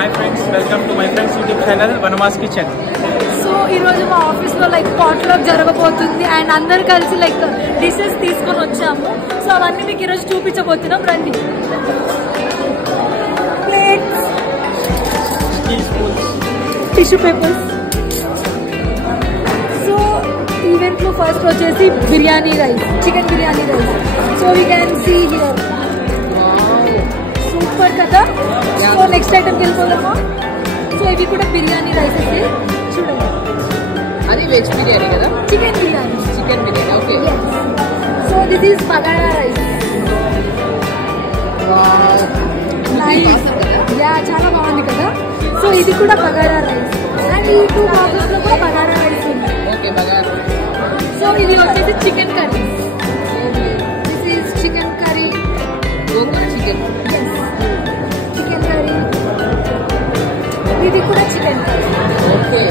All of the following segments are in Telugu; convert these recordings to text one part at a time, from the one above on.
Hi friends, welcome to my friends YouTube channel Vanamas Kitchen. So ఈరోజు మా ఆఫీస్లో పాట్లక్ జరగబోతుంది అండ్ అందరు కలిసి డిషెస్ తీసుకొని వచ్చాము. సో అవన్నీ మీకు ఈరోజు చూపించబోతున్నాం, రండి. Plates, tissue papers. సో ఈవెంట్లో ఫస్ట్ వచ్చేసి biryani rice, chicken biryani rice. So we can see here. Super కదా. సో నెక్స్ట్ ఐటమ్కి వెళ్ళిపోదామా? సో ఇవి కూడా బిర్యానీ రైస్ అయితే చూడండి. అది వెజ్ బిర్యానీ కదా? Chicken biryani. Chicken biryani, okay. So this is bagara rice. చాలా బాగుంది కదా. సో ఇది కూడా బగారా రైస్ అండ్ ఈ టూ బాక్సెస్ లో కూడా బగారా రైస్ ఉంది. ఓకే, బగారా. సో ఇది వచ్చేసి chicken curry. This is chicken curry. Gongura chicken. Chicken curry. ఇది కూడా చికెన్ కర్రీ. ఓకే.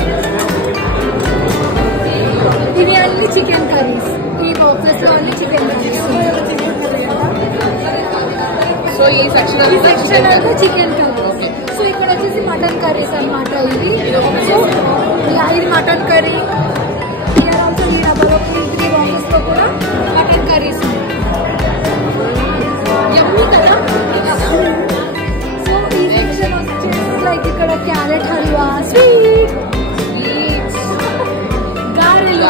ఇవి అన్ని చికెన్ కర్రీస్. ఈ బాక్సెస్ లో అన్ని చికెన్ కర్రీస్. సో ఈ సెక్షన్ అంతా చికెన్ కర్రీ. సో ఇక్కడ వచ్చేసి మటన్ కర్రీస్ అన్నమాట. ఇది సో ఇది మటన్ కర్రీ. హియర్ ఆల్సో ఈ డబ్బాలో 3 బాక్సెస్ లో కూడా మటన్ కర్రీస్ ఉన్నాయి. యమ్మీ కదా. సో ఈ సెక్షన్ వచ్చేసి ఇక్కడ క్యారెట్ హల్వా, స్వీట్స్, గారెలు,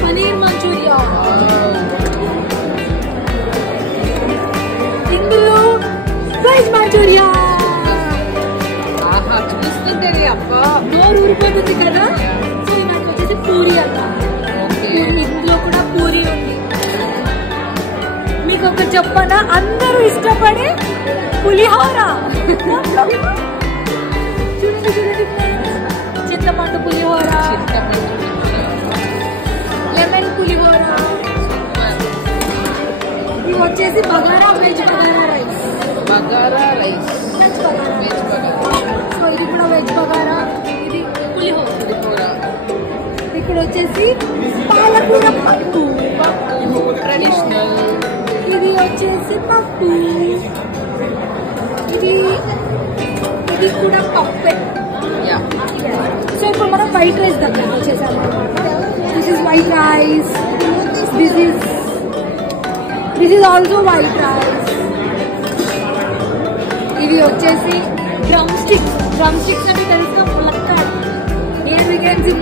పనీర్ మంచూరియా. ఇందులో వెజ్ మంచూరియా. ఆహా, చూస్తుంటే అబ్బా నోరు ఊరిపోతుంది కదా. సో నాకు వచ్చేసి పూరి అన్న. ఇందులో కూడా పూరి ఉంది. మీకు ఒక చెప్పనా, అందరూ ఇష్టపడే పులిహోర. చూడండి చూడండి, చింతపండు పులిహోర, లెమన్ పులిహోర. ఇవి వచ్చేసి bagara veg bagara rice. Bagara rice, veg bagara. So ఇది కూడా వెజ్ బగారా. ఇది పులిహోర. ఇక్కడ వచ్చేసి పాలకూర పప్పు, ట్రెడిషనల్. ఇది వచ్చేసి పప్పు. ఇది కూడా పప్పే. సో ఇప్పుడు మనం వైట్ రైస్ దగ్గర వచ్చేసాము. This is white rice. This is also white rice. ఇవి వచ్చేసి డ్రమ్ స్టిక్స్. అంటే తెలుసుగా ములక్కాడ.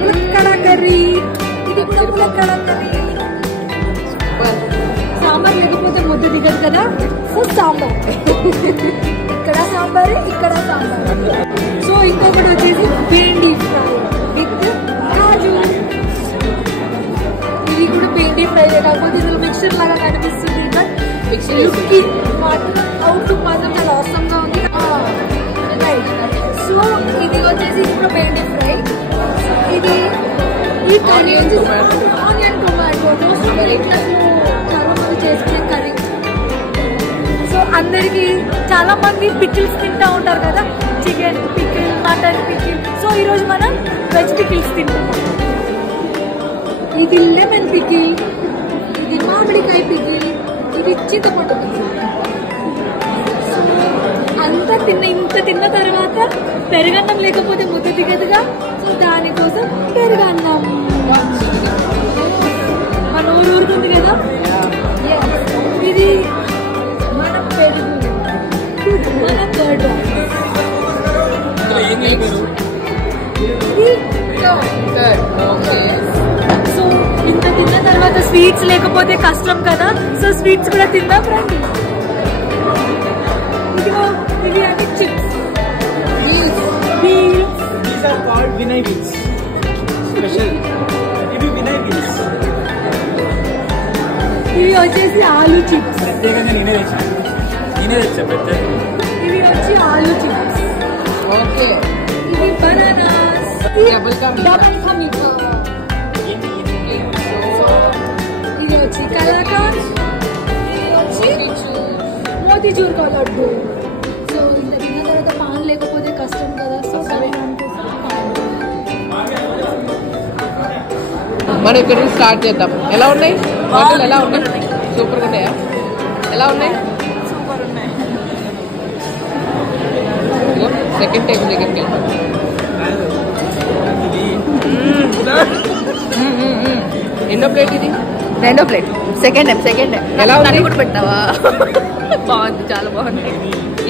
ములక్కాడ కర్రీ. ఇది కూడా ములక్కాడ కర్రీ. సాంబార్ లేకపోతే ముద్ద దిగదు కదా. సో సాంబార్. ఇక్కడ సాంబార్, ఇక్కడ సాంబార్. సో ఇంకొకటి వచ్చేసి బెండి ఫ్రై విత్ కాజు. ఇది కూడా బెండి ఫ్రై, కాకపోతే ఇందులో మిక్చర్ లాగా కనిపిస్తుంది. బట్ లుకింగ్ మాత్రం అవుట్ మాత్రం చాలా అవసరంగా ఉంది. రైట్. సో ఇది వచ్చేసి కూడా బెండి ఫ్రై. ఇది ఆనియన్ టొమాటో చాలా మంది చేసుకునే కర్రీ. సో అందరికి చాలా మంది పికిల్స్ తింటా ఉంటారు కదా, chicken pickle, mutton pickle. So ఈరోజు మనం వెజ్ పికిల్స్ తింటున్నాం. ఇది లెమన్ పికిల్, ఇది మామిడికాయ పికిల్, ఇది చింతపండు పికిల్. సో ఇంత తిన్న తర్వాత పెరుగన్నం లేకపోతే ముద్ద దిగదుగా. సో దానికోసం పెరుగన్నం. మన ఊరుతుంది కదా. ఇది మన పెరుగు, మన కర్డ్. సో ఇంత తిన్న తర్వాత స్వీట్స్ లేకపోతే కష్టం కదా. సో స్వీట్స్ కూడా తిందాం, రండి. ఇవి అన్ని chips. These are called Vinay Beans. Special. ఇవి వినయ్ బీన్స్. ఇవి వచ్చేసి ఆలూ చిప్స్. ప్రత్యేకంగా నేనే తెచ్చా ప్రత్యేకంగా. ఇవి వచ్చి ఆలూ చిప్స్. ఓకే. ఇవి బనానాస్. డబుల్ కా మీఠా. ఇది వచ్చి కలాకండ్. ఇది వచ్చి మోతీచూర్ కా లడ్డు. సో ఇంత తిన్న తర్వాత పాన్ లేకపోతే కష్టం కదా. సో మనం ఇక్కడ స్టార్ట్ చేద్దాం. ఎలా ఉన్నాయి వంటలు? ఎలా ఉన్నాయి? సూపర్గా ఉన్నాయా? ఎలా ఉన్నాయి? సూపర్ ఉన్నాయి. సెకండ్ టేబుల్ దగ్గరికి ఎన్నో ప్లేట్ ఇది? రెండో ప్లేట్. సెకండ్ టైం ఎలా ఉంది? కూడా పెట్టావా? బాగుంది, చాలా బాగుంది.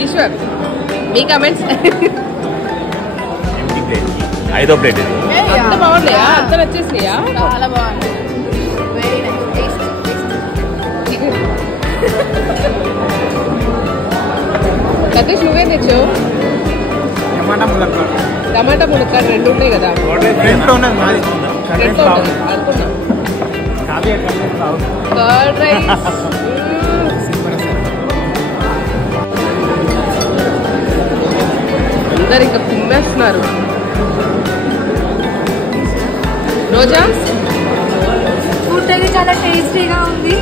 ఈశ్వర్ మీ కమెంట్స్. ఐదో ప్లేట్ ఇది. అంత బాగుండయా? అంత నచ్చేసినాయా? చాలా బాగుంది. Very nice. సతీష్ నువ్వేం తెచ్చావు? టమాటా మునక్కాడ రెండు ఉన్నాయి కదా, రెండో ఉంటుంది అనుకున్నా. Curd rice. అందరు ఇంకా కుమ్మేస్తున్నారు. రోజా ఫుడ్ అయితే చాలా టేస్టీగా ఉంది.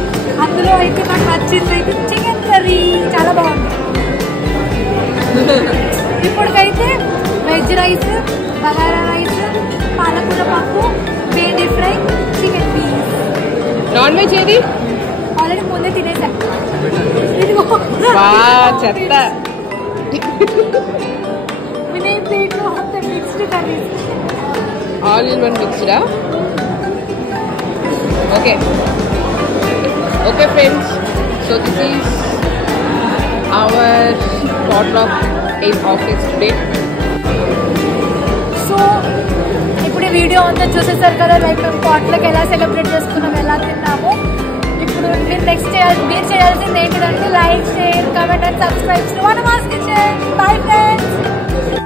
అందులో అయితే నాకు నచ్చింది అయితే చికెన్ కర్రీ చాలా బాగుంది. ఇప్పటికైతే వెజ్ రైస్, బగారా రైస్, పాలకూర పప్పు, bhindi fry, chicken piece. Non veg ఏది? ఆల్రెడీ ముందే తినేసా. బా చెత్త. వినయ్ ప్లేట్లో అంత mixed curry. All in one మిక్స్డా? Okay friends, so this is our potluck in office today. సో ఇప్పుడు ఈ వీడియో అంతా చూసేసారు కదా, లైక్ మేము పాట్లకు ఎలా సెలబ్రేట్ చేసుకున్నాం, ఎలా తిన్నాము. ఇప్పుడు మీరు చేయాల్సింది ఏంటంటే like, share, comment and subscribe to Vanamas kitchen. Bye friends.